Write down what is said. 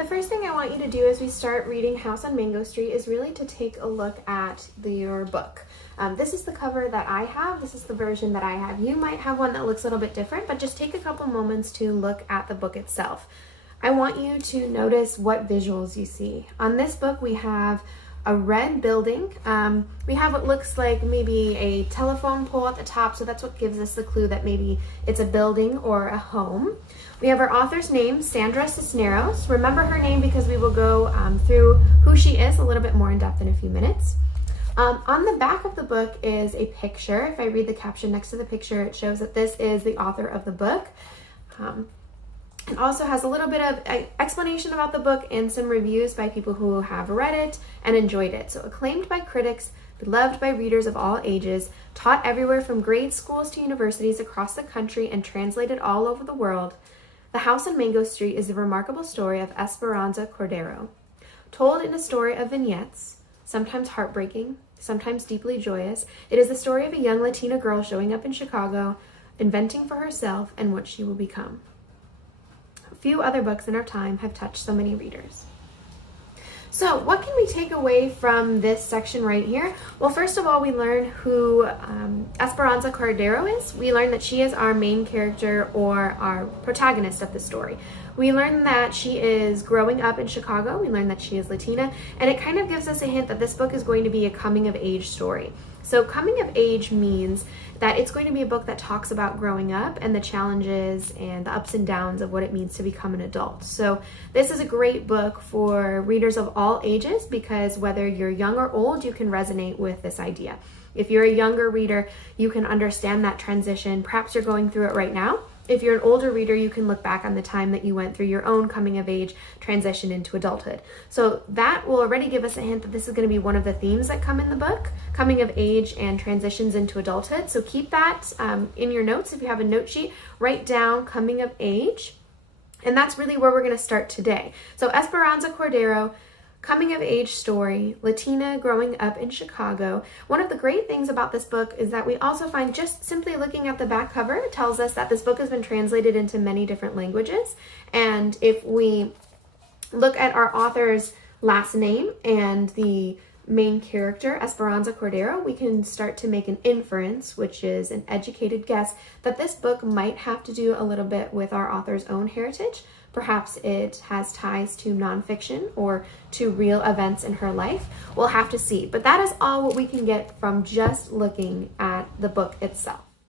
The first thing I want you to do as we start reading House on Mango Street is really to take a look at your book. This is the cover that I have. This is the version that I have. You might have one that looks a little bit different, but just take a couple moments to look at the book itself. I want you to notice what visuals you see. On this book, we have a red building. We have what looks like maybe a telephone pole at the top, so that's what gives us the clue that maybe it's a building or a home. We have our author's name, Sandra Cisneros. Remember her name because we will go through who she is a little bit more in depth in a few minutes. On the back of the book is a picture. If I read the caption next to the picture, it shows that this is the author of the book. It also has a little bit of explanation about the book and some reviews by people who have read it and enjoyed it. So acclaimed by critics, beloved by readers of all ages, taught everywhere from grade schools to universities across the country and translated all over the world, The House on Mango Street is the remarkable story of Esperanza Cordero. Told in a story of vignettes, sometimes heartbreaking, sometimes deeply joyous, it is the story of a young Latina girl showing up in Chicago, inventing for herself and what she will become. Few other books in our time have touched so many readers. So what can we take away from this section right here? Well, first of all, we learn who Esperanza Cordero is. We learn that she is our main character or our protagonist of the story. We learn that she is growing up in Chicago. We learn that she is Latina, and it kind of gives us a hint that this book is going to be a coming of age story. So coming of age means that it's going to be a book that talks about growing up and the challenges and the ups and downs of what it means to become an adult. So this is a great book for readers of all ages because whether you're young or old, you can resonate with this idea. If you're a younger reader, you can understand that transition. Perhaps you're going through it right now. If you're an older reader, you can look back on the time that you went through your own coming of age transition into adulthood. So that will already give us a hint that this is going to be one of the themes that come in the book, coming of age and transitions into adulthood. So keep that in your notes. If you have a note sheet, write down coming of age. And that's really where we're going to start today. So Esperanza Cordero, coming of age story, Latina growing up in Chicago. One of the great things about this book is that we also find, just simply looking at the back cover, it tells us that this book has been translated into many different languages. And if we look at our author's last name and the main character, Esperanza Cordero, we can start to make an inference, which is an educated guess, that this book might have to do a little bit with our author's own heritage. Perhaps it has ties to nonfiction or to real events in her life. We'll have to see. But that is all what we can get from just looking at the book itself.